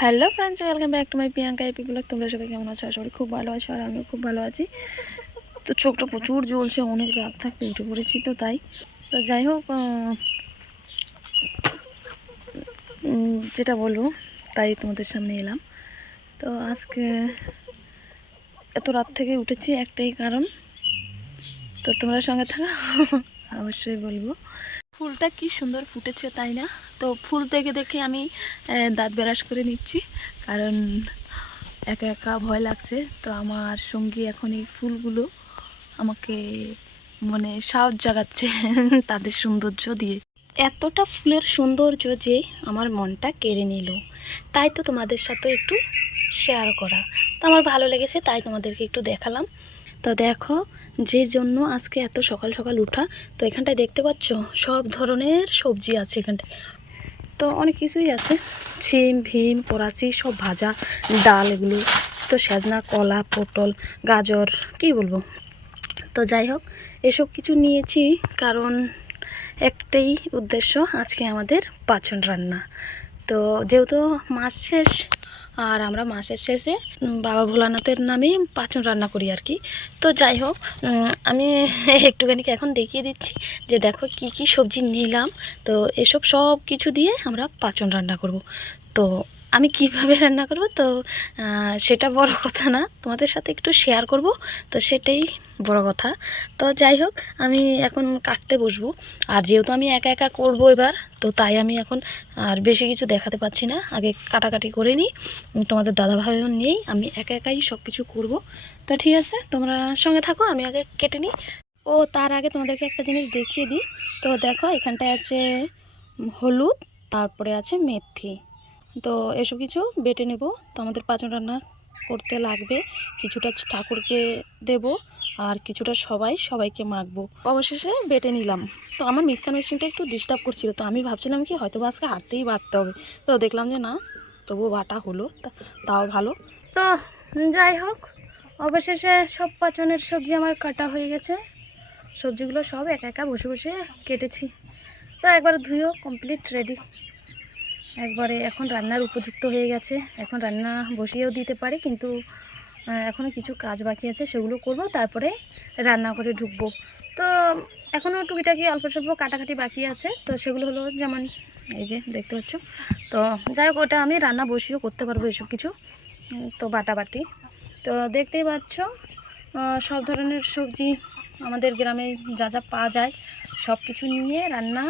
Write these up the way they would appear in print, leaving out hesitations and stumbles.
Hello friends, welcome back to my Priyanka AP blog. তোমরা সবাই কেমন আছো? আশা করি খুব ভালো আছো, আর আমিও খুব ভালো আছি। তো চোখটা প্রচুর জ্বলছে, অনেক রাত থাকতে উঠে পড়েছি, তো তাই তো যাই হোক, যেটা বলবো তাই তোমাদের সামনে এলাম। তো আজকে এত রাত থেকে উঠেছি একটাই কারণ, তো তোমরা সঙ্গে থাকো অবশ্যই বলবো। ফুলটা কি সুন্দর ফুটেছে, তাই না? তো ফুল দেখে দেখে আমি দাঁত ব্রাশ করে নিচ্ছি, কারণ একা একা ভয় লাগছে। তো আমার সঙ্গী এখন এই ফুলগুলো আমাকে মানে সাহস জাগাচ্ছে তাদের সৌন্দর্য দিয়ে। এতটা ফুলের সৌন্দর্য যে আমার মনটা কেড়ে নিল, তাই তো তোমাদের সাথে একটু শেয়ার করা। তো আমার ভালো লেগেছে, তাই তোমাদেরকে একটু দেখালাম। তো দেখো, যে জন্য আজকে এত সকাল সকাল উঠা। তো এখানটায় দেখতে পাচ্ছ সব ধরনের সবজি আছে এখানটায়, তো অনেক কিছুই আছে, ছিম ভীম করাচি সব ভাজা, ডাল, এগুলো তো সজনা, কলা, পটল, গাজর, কি বলবো। তো যাই হোক, এসব কিছু নিয়েছি কারণ একটাই উদ্দেশ্য, আজকে আমাদের পাচন রান্না। তো যেহেতু মাস শেষ, আর আমরা মাসের শেষে বাবা ভোলানাথের নামে পাচন রান্না করি আর কি। তো যাই হোক, আমি একটুখানি এখন দেখিয়ে দিচ্ছি যে দেখো কি কি সবজি নিলাম। তো এসব সব কিছু দিয়ে আমরা পাচন রান্না করব। তো আমি কিভাবে রান্না করব, তো সেটা বড় কথা না, তোমাদের সাথে একটু শেয়ার করব, তো সেটাই বড় কথা। তো যাই হোক, আমি এখন কাটতে বসবো, আর যেহেতু আমি একা একা করব এবার, তো তাই আমি এখন আর বেশি কিছু দেখাতে পাচ্ছি না। আগে কাটাকাটি করে নিই, তোমাদের দাদাভাইও নেই, আমি একা একাই সব কিছু করব। তো ঠিক আছে, তোমরা সঙ্গে থাকো, আমি আগে কেটে নিই। ও তার আগে তোমাদেরকে একটা জিনিস দেখিয়ে দিই। তো দেখো, এখানটায় আছে হলুদ, তারপরে আছে মেথি। তো এসব কিছু বেটে নেব। তো আমাদের পাচন রান্না করতে লাগবে, কিছুটা ঠাকুরকে দেব, আর কিছুটা সবাইকে মাখবো। অবশেষে বেটে নিলাম। তো আমার মিক্সার মেশিনটা একটু ডিস্টার্ব করছিল, তো আমি ভাবছিলাম কি হয়তো আজকে হাতেই বাটতে হবে, তো দেখলাম যে না, তবুও বাটা হলো, তাও ভালো। তো যাই হোক, অবশেষে সব পাচনের সবজি আমার কাটা হয়ে গেছে। সবজিগুলো সব একা একা বসে বসে কেটেছি। তো একবার ধুয়েও কমপ্লিট রেডি, একবারে এখন রান্নার উপযুক্ত হয়ে গেছে। এখন রান্না বসিয়েও দিতে পারি, কিন্তু এখনও কিছু কাজ বাকি আছে, সেগুলো করব, তারপরে রান্না করে ঢুকবো। তো এখনও টুকিটাকি অল্প স্বল্প কাটাকাটি বাকি আছে। তো সেগুলো হলো যেমন এই যে দেখতে পাচ্ছ। তো যাই হোক, ওটা আমি রান্না বসিয়েও করতে পারবো এসব কিছু। তো বাটাবাটি তো দেখতেই পাচ্ছ, সব ধরনের সবজি আমাদের গ্রামে যা যা পাওয়া যায় সব কিছু নিয়ে রান্না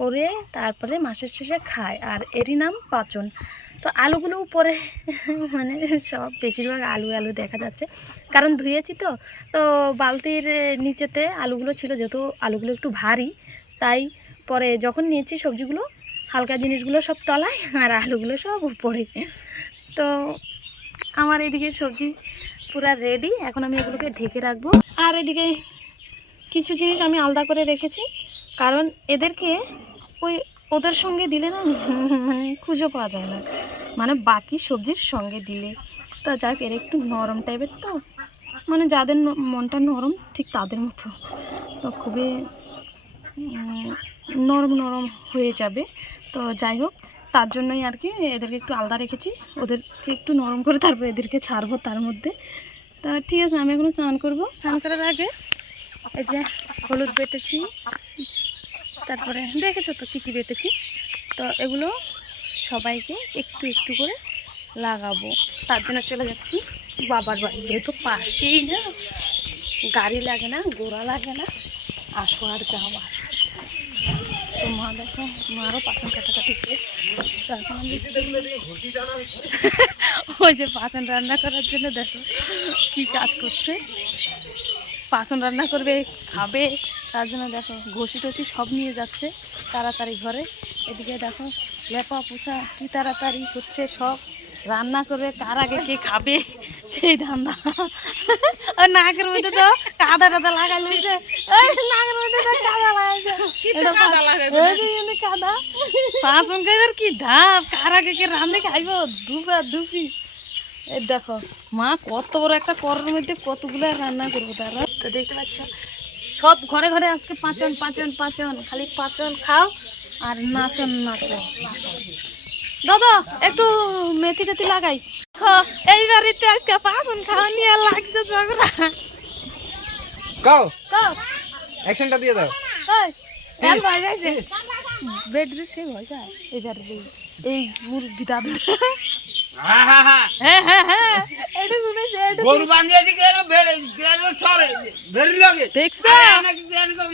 করে তারপরে মাসের শেষে খায়, আর এরই নাম পাচন। তো আলুগুলো উপরে মানে সব বেশিরভাগ আলু আলু দেখা যাচ্ছে, কারণ ধুয়েছি। তো তো বালতির নিচেতে আলুগুলো ছিল, যেহেতু আলুগুলো একটু ভারী, তাই পরে যখন নিয়েছি সবজিগুলো, হালকা জিনিসগুলো সব তলায় আর আলুগুলো সব উপরে। তো আমার এদিকে সবজি পুরা রেডি, এখন আমি এগুলোকে ঢেকে রাখবো। আর এদিকে কিছু জিনিস আমি আলাদা করে রেখেছি, কারণ এদেরকে ওদের সঙ্গে দিলে না মানে খুঁজে পাওয়া যায় না, মানে বাকি সবজির সঙ্গে দিলে। তো যাক, এর একটু নরম টাইপের, তো মানে যাদের মনটা নরম ঠিক তাদের মতো, তো খুবই নরম নরম হয়ে যাবে। তো যাই হোক, তার জন্যই আর কি এদেরকে একটু আলাদা রেখেছি, ওদেরকে একটু নরম করে তারপর এদেরকে ছাড়বো তার মধ্যে। তা ঠিক আছে, আমি এখনও চান করবো। চান করার আগে এই যে হলুদ বেটেছি, তারপরে দেখেছো তো কী কী বেটেছি। তো এগুলো সবাইকে একটু একটু করে লাগাবো, তার জন্য চলে যাচ্ছি বাবার বাড়ি, যেহেতু পাশেই না, গাড়ি লাগে না, ঘোড়া লাগে না, আসো আর যাওয়া। তো মা দেখো, মারও পাচন কাটাকাটি শেষ। তখন ওই যে পাচন রান্না করার জন্য দেখো কি কাজ করছে, পাচন রান্না করবে, খাবে, তার জন্য দেখো ঘষি টসি সব নিয়ে যাচ্ছে তাড়াতাড়ি ঘরে। এদিকে দেখো লেপা পোছা কি তাড়াতাড়ি হচ্ছে, সব রান্না করবে, কার আগে কে খাবে সেই ধান্দা। আর নাকের মধ্যে তো কাদা টাদা লাগাই লইছে, নাকের মধ্যে তো কাদা লাগাইছে, কাদা পাচন খাইবার কি ধাপ, কার আগে কে রান্না খাইব, দুপা দুপি এই দেখো মা কত বড় একটা করার মধ্যে কতগুলো রান্না করবো তারা। তো দেখতে পাচ্ছ সব ঘরে ঘরে আজকে পাঁচন পাঁচন পাঁচন, খালি পাঁচন খাও আর নাচন নাচো। দাদা একটু মেথি টেথি লাগাই। এই বাড়িতে আজকে পাঁচন খাওয়া নিয়ে লাগছে ঝগড়া। কাও কাও অ্যাকশনটা দিয়ে দাও। তাই এল ভাই গাইছে বেডরে সে ভয় যায় এই বাড়িতে এই মুরগি দাদু। হ্যাঁ হ্যাঁ হ্যাঁ এটা শুনেছে এটা গরু বাঁধিয়েছি কেন বেরে সরে বেরি লাগে দেখছো অনেক দেন গো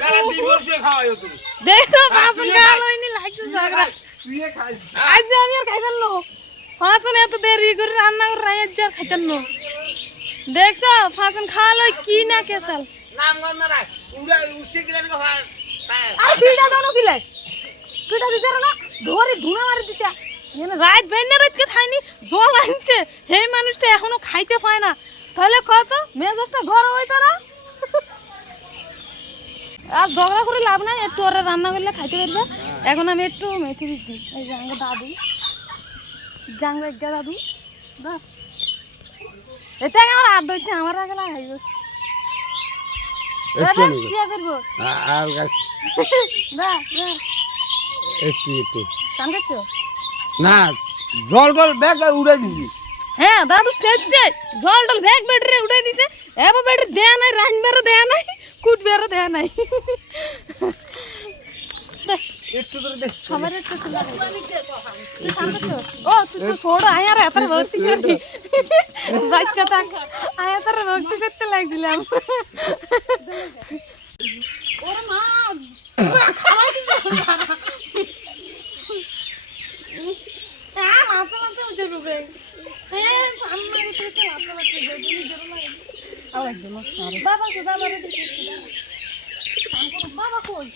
বেলা 2 বছর খাওয়াইও তুমি দেখছো পাঁচন খাওয়া হয়নি লাগছে ঝগড়া। তুই খাইস আজ আমি আর খাইতাম না পাঁচন এত দেরি করে রান্না করে রাই আজ আর খাইতাম না। দেখছো পাঁচন খাওয়া লই কি না কেসাল নাম গন্ধ রাখ উড়া উসে গেলেন গো ভাই আর ফিটা দাও কিলে ফিটা দিতে না ধরে ধুনা মারি দিতে এনে রাত বাইনা রাতকে খাইনি জল আনছে এই মানুষটা এখনো খাইতে পায় না তাহলে কত মেজাজটা গরম হইতো না। আর ঝগড়া করে লাভ নাই একটু ওরা রান্না করলে খাইতে পারবে। এখন আমি একটু মেথি দিচ্ছি এই যে আমার দাদু জাঙ্গা একটা দাদু দা এটা আমার হাত ধরছে আমার আগে লাগাইব কি করবো আর গাছ দা একটু কাম করছো না জল জল ব্যাগ উড়াই দিছি। হ্যাঁ দাদু সেজছে জল টল ব্যাগ ব্যাটারি উঠাই দিছে এবার ব্যাটারি দেয়া নাই রানবারও দেয়া নাই কুটবারও দেয়া নাই। একটু ধরে দেখ খাবারের একটু ও তুই তো ছোড় আয়ার এত ভক্তি করি বাচ্চা থাক আয়া তার ভক্তি করতে লাগছিলাম। ওর মা খাওয়াই দিছে মাথা মাথা উঠে দেবে হ্যাঁ সামনে রেখে মাথা মাথা যদি লাগে আর একদম বাবাকে বাবারে দেখি বাবা কই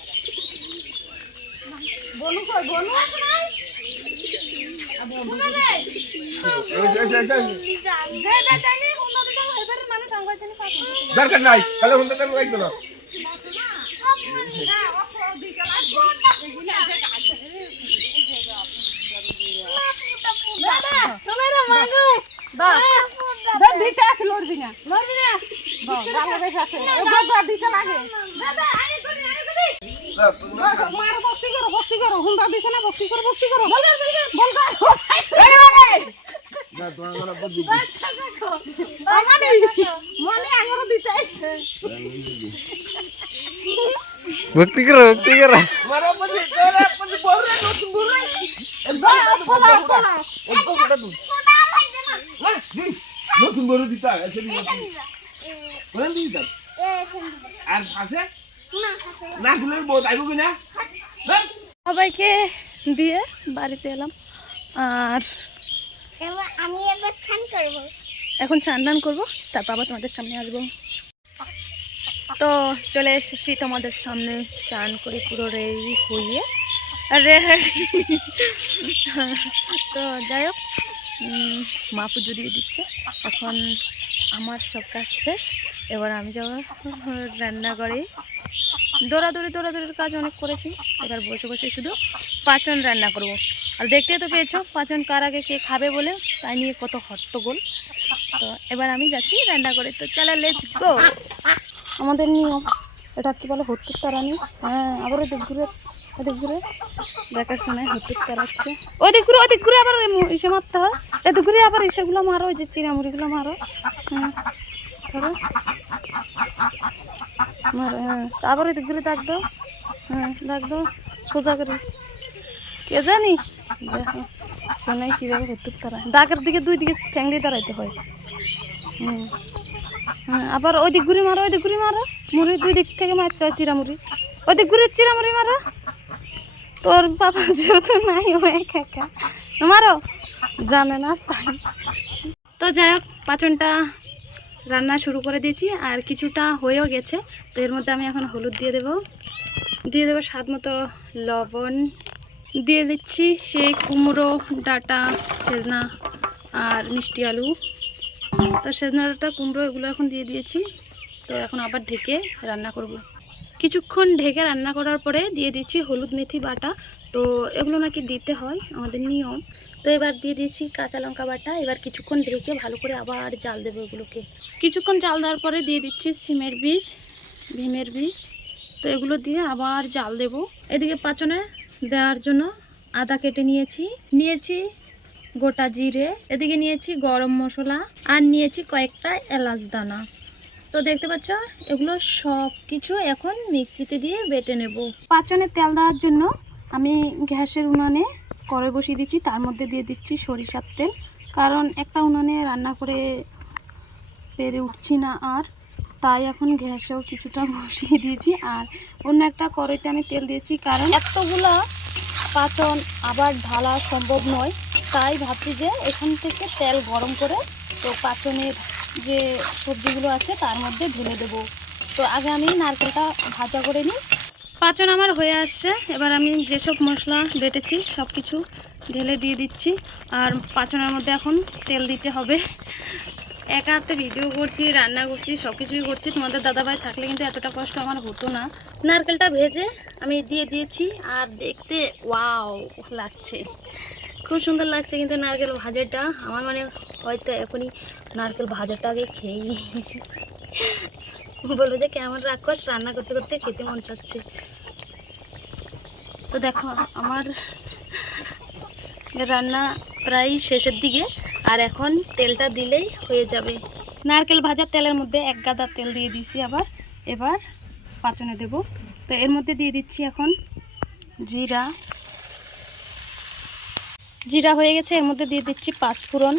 বনু কই বনু আছে নাই বনু রে যে বেটানি হুন্না দিতে এবারে মানুষ আঙ্গাই জানি পাবো দরকার নাই তাহলে হুন্ডা তেল লাগ দাও। দিতে আছে লড়বি না দিতে লাগে মার বস্তি করো হুন্ডা দিছে না বস্তি করো মনে আঙুর দিতে আসছে ভক্তি করো নতুন বড় দিতা আর আছে না খুলে বহুত আইব কিনা সবাইকে দিয়ে বাড়িতে এলাম আর আমি এবার স্নান করবো এখন চান টান করবো তারপর আবার তোমাদের সামনে আসবো। তো চলে এসেছি তোমাদের সামনে চান করে পুরো রেডি হয়ে রেডি। তো যাই হোক মা পুজো দিয়ে দিচ্ছে এখন আমার সব কাজ শেষ। এবার আমি যাবো রান্নাঘরে। দৌড়াদৌড়ির কাজ অনেক করেছি এবার বসে বসে শুধু পাঁচন রান্না করব। আর দেখতে তো পেয়েছো পাঁচন কার আগে কে খাবে বলে তাই নিয়ে কত হট্টগোল। তো এবার আমি যাচ্ছি রান্না করে। তো চলো লেটস গো। আমাদের নিয়ম এটা কি বলে হট্টুক তারানি। হ্যাঁ আবার ওদিক ঘুরে দেখার সময় হট্টুক তারাচ্ছে ওদিক ঘুরে আবার ইসে মারতে হয় এদিক ঘুরে আবার ইসেগুলো মারো ওই যে চিনামুড়িগুলো মারো। হ্যাঁ ধরো মারো হ্যাঁ আবার ওদিক ঘুরে দাগ দাও। হ্যাঁ দাগ দাও সোজা করে কে জানি দেখো শোনাই কীভাবে হট্টুক তারা দাগের দিকে দুই দিকে ঠ্যাং দিয়ে দাঁড়াইতে হয়। হ্যাঁ আবার ওই দিক ঘুরে মারো মুড়ি দুই দিক থেকে মারতে হয় চিরামুড়ি ওই দিক ঘুরে চিরামুড়ি মারো। তোর বাবা যেহেতু নাই ও একা মারো জানে না তাই। তো যাই হোক পাঁচনটা রান্না শুরু করে দিয়েছি আর কিছুটা হয়েও গেছে। তো এর মধ্যে আমি এখন হলুদ দিয়ে দেবো স্বাদ মতো লবণ দিয়ে দিচ্ছি সেই কুমড়ো ডাঁটা সেজনা আর মিষ্টি আলু। তো সেজনা ডাঁটা কুমড়ো এগুলো এখন দিয়ে দিয়েছি। তো এখন আবার ঢেকে রান্না করব। কিছুক্ষণ ঢেকে রান্না করার পরে দিয়ে দিচ্ছি হলুদ মেথি বাটা। তো এগুলো নাকি দিতে হয় আমাদের নিয়ম। তো তো এবার দিয়ে দিয়েছি কাঁচা লঙ্কা বাটা। এবার কিছুক্ষণ ঢেকে ভালো করে আবার জাল দেবো এগুলোকে। কিছুক্ষণ জাল দেওয়ার পরে দিয়ে দিচ্ছি সিমের বীজ, ভীমের বীজ। তো এগুলো দিয়ে আবার জাল দেব। এদিকে পাঁচনে দেওয়ার জন্য আদা কেটে নিয়েছি গোটা জিরে, এদিকে নিয়েছি গরম মশলা, আর নিয়েছি কয়েকটা এলাচ দানা। তো দেখতে পাচ্ছ এগুলো সব কিছু এখন মিক্সিতে দিয়ে বেটে নেব। পাঁচনে তেল দেওয়ার জন্য আমি গ্যাসের উনানে কড়াই বসিয়ে দিচ্ছি, তার মধ্যে দিয়ে দিচ্ছি সরিষার তেল। কারণ একটা উনানে রান্না করে পেরে উঠছি না আর, তাই এখন গ্যাসেও কিছুটা বসিয়ে দিয়েছি। আর অন্য একটা কড়াইতে আমি তেল দিয়েছি, কারণ এতগুলা পাঁচন আবার ঢালা সম্ভব নয়। তাই ভাবছি যে এখান থেকে তেল গরম করে তো পাঁচনের যে সবজিগুলো আছে তার মধ্যে ঢেলে দেবো। তো আগে আমি নারকেলটা ভাজা করে নিই। পাঁচন আমার হয়ে আসছে। এবার আমি যেসব মশলা বেটেছি সব কিছু ঢেলে দিয়ে দিচ্ছি। আর পাঁচনের মধ্যে এখন তেল দিতে হবে। একা হাতে ভিডিও করছি, রান্না করছি, সব কিছুই করছি। তোমাদের দাদাভাই থাকলে কিন্তু এতটা কষ্ট আমার হতো না। নারকেলটা ভেজে আমি দিয়ে দিয়েছি, আর দেখতে ওয়াও লাগছে, খুব সুন্দর লাগছে। কিন্তু নারকেল ভাজাটা আমার মানে হয়তো এখনই নারকেল ভাজাটা আগে খেয়ে নিই। বলবো যে কেমন রাক্ষস, রান্না করতে করতে খেতে মন চাচ্ছে। তো দেখো আমার রান্না প্রায় শেষের দিকে, আর এখন তেলটা দিলেই হয়ে যাবে। নারকেল ভাজার তেলের মধ্যে এক গাদা তেল দিয়ে দিয়েছি আবার। এবার পাঁচনে দেব। তো এর মধ্যে দিয়ে দিচ্ছি এখন জিরা হয়ে গেছে। এর মধ্যে দিয়ে দিচ্ছি পাঁচফোড়ন।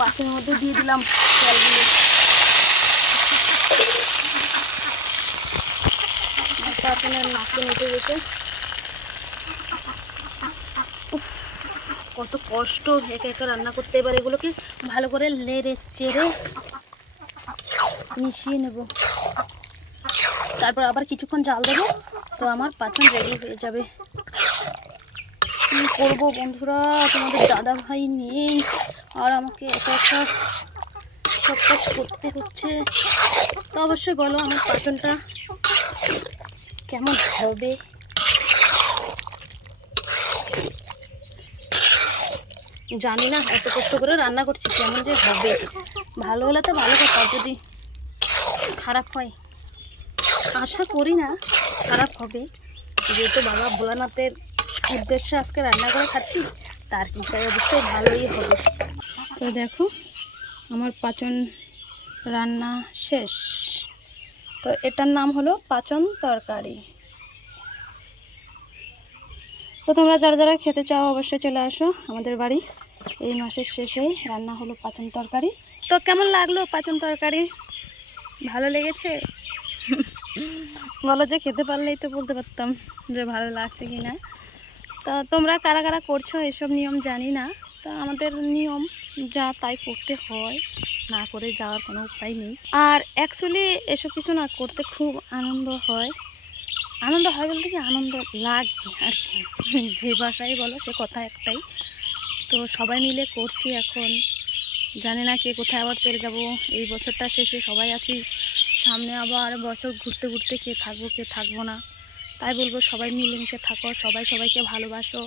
পাঁচের মধ্যে দিয়ে দিলাম তেল দিয়ে। পাঁচনের নাচন উঠে গেছে। কত কষ্ট একা একা রান্না করতে। এবার এগুলোকে ভালো করে লেড়ে চেড়ে মিশিয়ে নেব। তারপর আবার কিছুক্ষণ জাল দেবো। তো আমার পাঁচন রেডি হয়ে যাবে। কী করবো বন্ধুরা, তোমাদের দাদা ভাই নেই আর আমাকে একা একা সব কাজ করতে হচ্ছে। তো অবশ্যই বলো আমার পাঁচনটা কেমন হবে। জানি না, এত কষ্ট করে রান্না করছি কেমন যে হবে। ভালো হলে তো ভালো কথা, যদি খারাপ হয় আশা করি না খারাপ হবে। যেহেতু বাবা ভোলানাথের উদ্দেশ্যে আজকে রান্না করে খাচ্ছি, তার কি তাই অবশ্যই ভালোই হবে। তো দেখো আমার পাঁচন রান্না শেষ। তো এটার নাম হলো পাঁচন তরকারি। তো তোমরা যারা যারা খেতে চাও অবশ্যই চলে আসো আমাদের বাড়ি। এই মাসের শেষে রান্না হলো পাঁচন তরকারি। তো কেমন লাগলো পাঁচন তরকারি? ভালো লেগেছে? বলো, যে খেতে পারলেই তো বলতে পারতাম যে ভালো লাগছে কি না। তা তোমরা কারা কারা করছো এসব নিয়ম জানি না। তা আমাদের নিয়ম যা তাই করতে হয়, না করে যাওয়ার কোনো উপায় নেই। আর অ্যাকচুয়ালি এসব কিছু না করতে খুব আনন্দ হয়। আনন্দ হয় বলতে কি, আনন্দ লাগে আর কি। যে ভাষায় বলো সে কথা একটাই। তো সবাই মিলে করছি এখন। জানি না কে কোথায় আবার চলে যাব। এই বছরটা শেষে সবাই আছি, সামনে আবার বছর ঘুরতে ঘুরতে কে থাকবো কে থাকবো না। তাই বলবো সবাই মিলেমিশে থাকো, সবাই সবাইকে ভালোবাসো।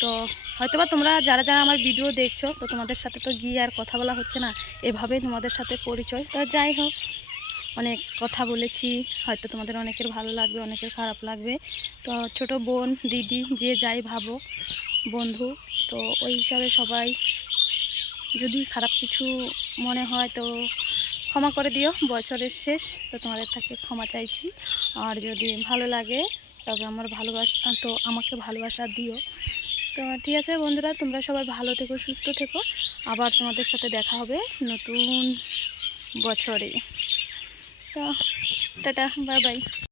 তো হয়তোবা তোমরা যারা যারা আমার ভিডিও দেখছো, তো তোমাদের সাথে তো গিয়ে আর কথা বলা হচ্ছে না, এভাবেই তোমাদের সাথে পরিচয়। তো যাই হোক, অনেক কথা বলেছি, হয়তো তোমাদের অনেকের ভালো লাগবে, অনেকের খারাপ লাগবে। তো ছোট বোন, দিদি, যে যাই ভাবো, বন্ধু, তো ওই হিসাবে সবাই যদি খারাপ কিছু মনে হয় তো ক্ষমা করে দিও। বছরের শেষ তো তোমাদের থেকে ক্ষমা চাইছি। আর যদি ভালো লাগে তবে আমার ভালোবাসা, তো আমাকে ভালোবাসা দিও। তো ঠিক আছে বন্ধুরা, তোমরা সবাই ভালো থেকো, সুস্থ থেকো। আবার তোমাদের সাথে দেখা হবে নতুন বছরে। তো টাটা, বাই বাই।